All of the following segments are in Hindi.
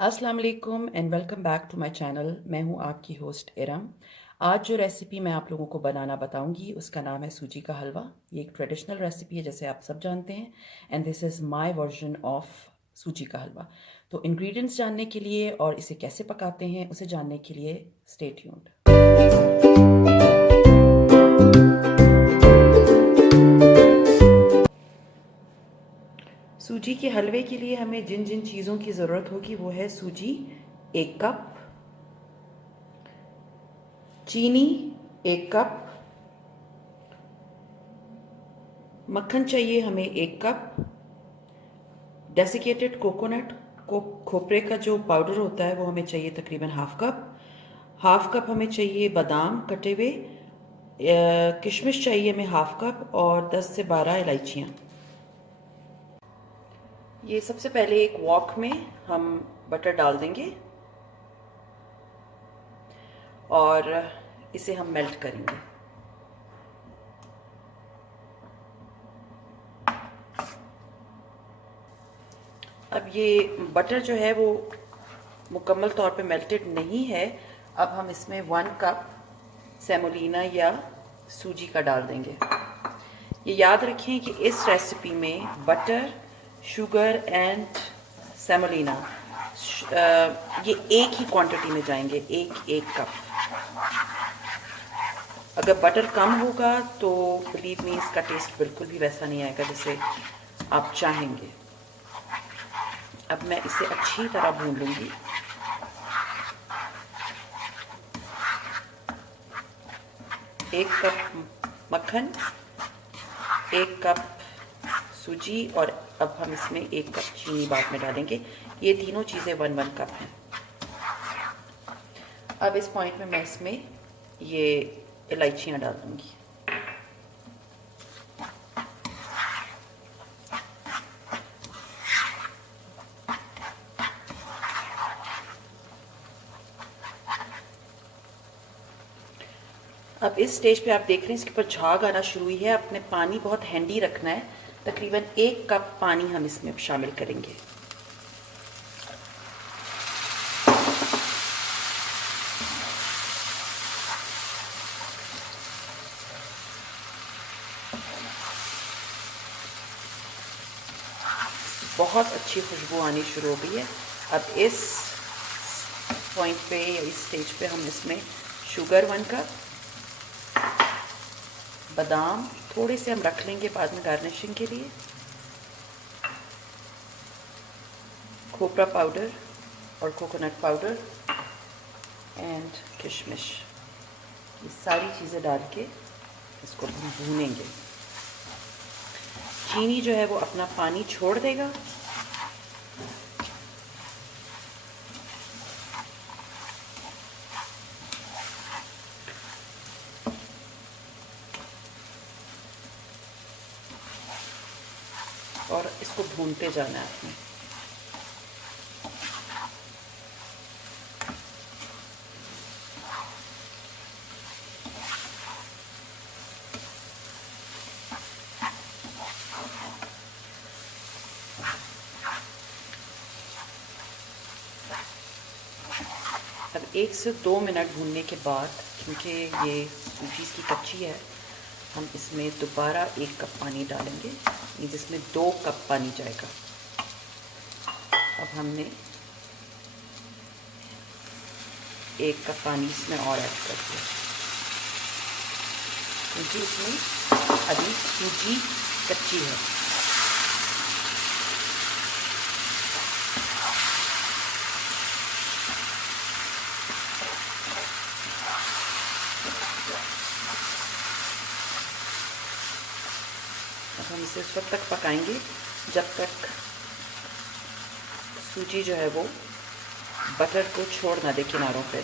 अस्सलाम वालेकुम and welcome back to my channel. मैं हूं आपकी होस्ट इरम। आज जो रेसिपी मैं आप लोगों को बनाना बताऊंगी उसका नाम है सूजी का हलवा। ये एक ट्रेडिशनल रेसिपी है जैसे आप सब जानते हैं, and this is my version of सूजी का हलवा। तो इंग्रेडिएंट्स जानने के लिए और इसे कैसे पकाते हैं उसे जानने के लिए स्टे ट्यून्ड। सूजी के हलवे के लिए हमें जिन जिन चीज़ों की ज़रूरत होगी वो है सूजी 1 कप, चीनी 1 कप, मक्खन चाहिए हमें 1 कप, डेसिकेटेड कोकोनट खोपरे का जो पाउडर होता है वो हमें चाहिए तकरीबन हाफ कप हमें चाहिए बादाम कटे हुए, किशमिश चाहिए हमें हाफ कप और 10 से 12 इलायचियाँ। ये सबसे पहले एक वॉक में हम बटर डाल देंगे और इसे हम मेल्ट करेंगे। अब ये बटर जो है वो मुकम्मल तौर पे मेल्टेड नहीं है। अब हम इसमें 1 कप सेमोलिना या सूजी का डाल देंगे। ये याद रखें कि इस रेसिपी में बटर, शुगर एंड सेमोलिना ये एक ही क्वांटिटी में जाएंगे, एक कप। अगर बटर कम होगा तो बिलीव मी इसका टेस्ट बिल्कुल भी वैसा नहीं आएगा जैसे आप चाहेंगे। अब मैं इसे अच्छी तरह भून लूँगी। एक कप मक्खन, 1 कप सूजी और अब हम इसमें 1 कप चीनी बाद में डालेंगे। ये तीनों चीज़ें 1 कप हैं। अब इस पॉइंट में मैं इसमें ये इलायचियाँ डाल दूँगी। अब इस स्टेज पे आप देख रहे हैं इसके ऊपर झाग आना शुरू हुई है। अपने पानी बहुत हैंडी रखना है। तकरीबन 1 कप पानी हम इसमें शामिल करेंगे। बहुत अच्छी खुशबू आनी शुरू हो गई है। अब इस पॉइंट पे या इस स्टेज पे हम इसमें शुगर 1 कप, बादाम थोड़े से हम रख लेंगे बाद में गार्निशिंग के लिए, खोपरा पाउडर और कोकोनट पाउडर एंड किशमिश, ये सारी चीज़ें डाल के इसको हम भूनेंगे। चीनी जो है वो अपना पानी छोड़ देगा। और इसको भूनते जाना है आपने। अब 1 से 2 मिनट भूनने के बाद, क्योंकि ये सूजी इसकी कच्ची है, हम इसमें दोबारा 1 कप पानी डालेंगे, जिसमें 2 कप पानी जाएगा। अब हमने 1 कप पानी इसमें और ऐड कर दिया, क्योंकि इसमें अभी सूजी कच्ची है। हम इसे उस वक्त तक पकाएंगे जब तक सूजी जो है वो बटर को छोड़ ना दे किनारों पे।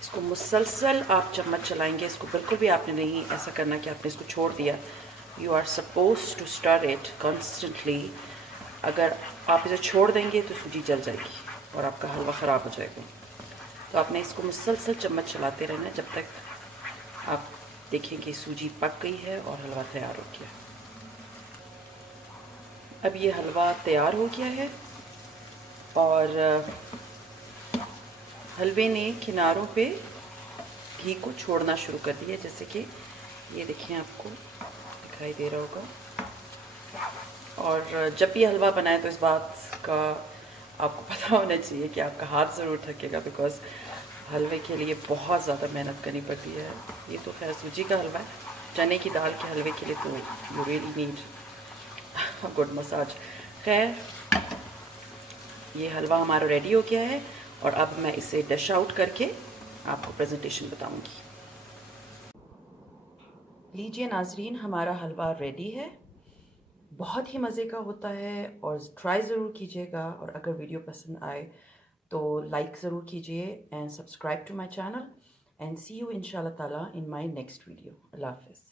इसको मुसलसल आप चम्मच चलाएंगे। इसको बिल्कुल भी आपने नहीं ऐसा करना कि आपने इसको छोड़ दिया। You are suppose to stir it constantly. अगर आप इसे छोड़ देंगे तो सूजी जल जाएगी और आपका हलवा ख़राब हो जाएगा। तो आपने इसको मुसलसल चम्मच चलाते रहना है जब तक आप देखें कि सूजी पक गई है और हलवा तैयार हो गया। अब ये हलवा तैयार हो गया है और हलवे ने किनारों पे घी को छोड़ना शुरू कर दिया, जैसे कि ये देखिए आपको दिखाई दे रहा होगा। और जब भी हलवा बनाए तो इस बात का आपको पता होना चाहिए कि आपका हाथ ज़रूर थकेगा, बिकॉज़ हलवे के लिए बहुत ज़्यादा मेहनत करनी पड़ती है। ये तो खैर सूजी का हलवा है, चने की दाल के हलवे के लिए तो you really need good massage. खैर ये हलवा हमारा रेडी हो गया है और अब मैं इसे डिश आउट करके आपको प्रेजेंटेशन बताऊंगी। लीजिए नाजरीन, हमारा हलवा रेडी है, बहुत ही मज़े का होता है और ट्राई ज़रूर कीजिएगा। और अगर वीडियो पसंद आए तो लाइक ज़रूर कीजिए and subscribe to my channel and see you इंशाल्लाह ताला इन माय नेक्स्ट वीडियो। अल्लाह हाफ़िज़।